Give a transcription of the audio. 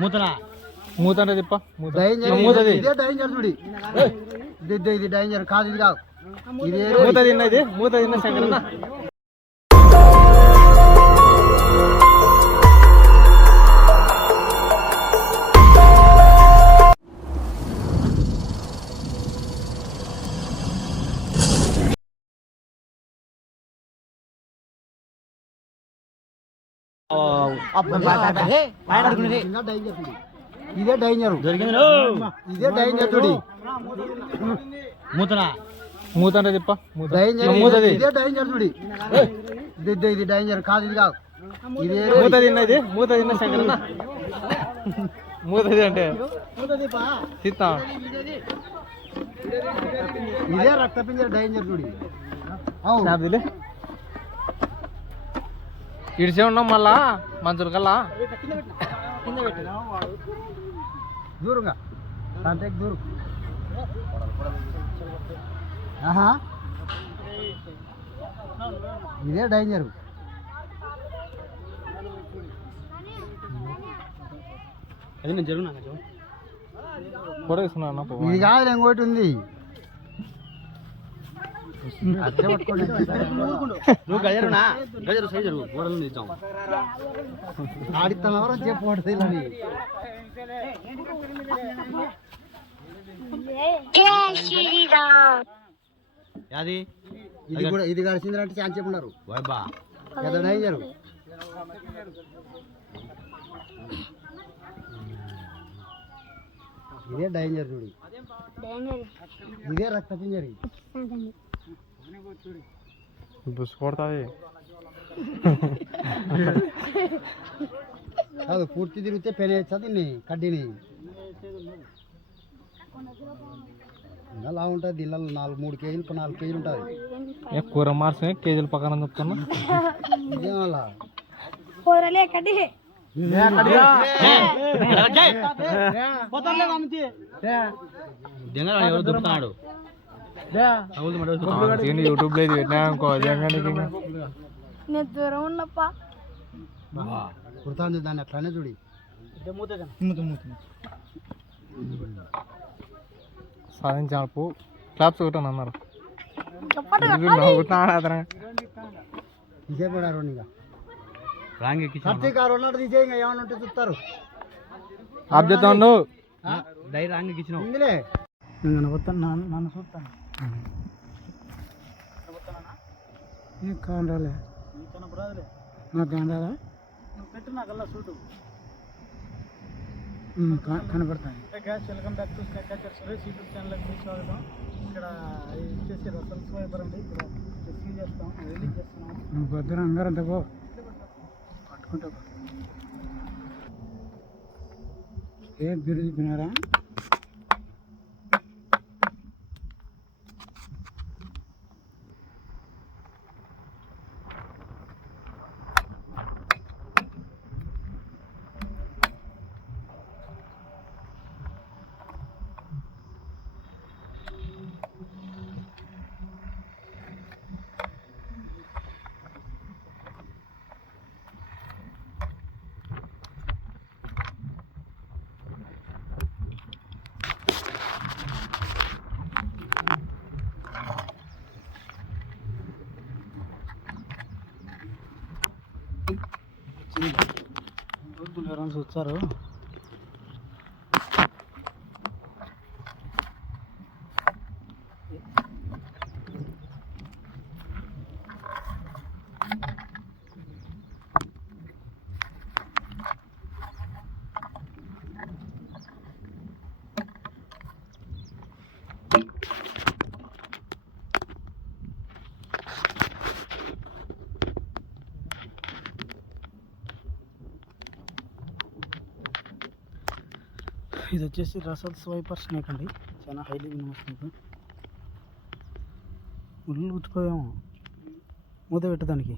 మూత అంటే తిప్ప ఇదే డైంజర్ చూడి ఇది డైంజర్ కాదు ఇది కాదు మూత తిన్నది మూత తిన్న శంకరన్న ఇదే డైంజర్ ఇదే డైంజర్ చూడి మూత అంటే తిప్ప ఇదే డైంజర్ చూడి ఇది డైంజర్ కాదు ఇది కాదు మూత తిన్నది మూత తిన్న శంకరన్న మూత అంటే తిత్తా ఇదే రక్తపింజర డైంజర్ చూడి ఇడిసే ఉన్నాం మళ్ళా మంచుల కల్లా దూరంగా దూరం ఇదే డైంజర్ అది నేను జరుగునా ఫోటో తీసుకున్నా ఇది కాదు ఇంకోటి ఉంది ఆడితనవరం చెప్పబడుతుంది ఇది కూడా ఇది కలిసిందంటే ఛాన్స్ చెప్పున్నారు కదా డైంజర్ ఇదే డైంజర్ చూడు ఇదే రక్త పింజరి బుస్ కొడతాది కాదు పూర్తి తిరిగితే పెనేస్తుంది కడ్డీని అలా ఉంటుంది ఇళ్ళలో 3 కేజీలు 4 కేజీలు ఉంటుంది కూర మార్చే కేజీలు పక్కన చెప్తున్నా ఇదేం అలా దొరుకుతున్నాడు యూట్యూబ్ లో పెట్టినాకో దూరం ఉన్నప్ప కుర్తాంది దాన్ని అట్లానే చూడి సాధించాపు క్లాప్స్ కొట్టాను అన్నారు ఇదే పడారు కార్తీకారు ఉన్నట్టు తీసే ఇంకా ఏమన్నా ఉంటే చూస్తారు ఆబ్జెక్ట్ డైరీ రాంగ్ ఇచ్చిన ఇందులే నన్ను చూస్తాను కానరాలే నాకు కానరాలా నువ్వు పెట్టు నాకల్లా సూటు కనపడతాను welcome back to Sky Catchers YouTube ఛానల్కి మీ స్వాగతం. ఇక్కడ వచ్చేసి రసల్ స్వైపర్ అండి. ఇప్పుడు రిసీవ్ చేస్తాం, రిలీజ్ చేస్తున్నాం. పొద్దున అంగారంత పో పట్టుకుంటా ఏ బిరు చెప్పినారా వచ్చారు. ఇది వచ్చేసి రసల్ స్వైపర్ స్నేక్ అండి, చాలా హైలీ వినమస్ స్నేక్. ముళ్ళు గుచ్చుకోవేమో మూత పెట్టడానికి.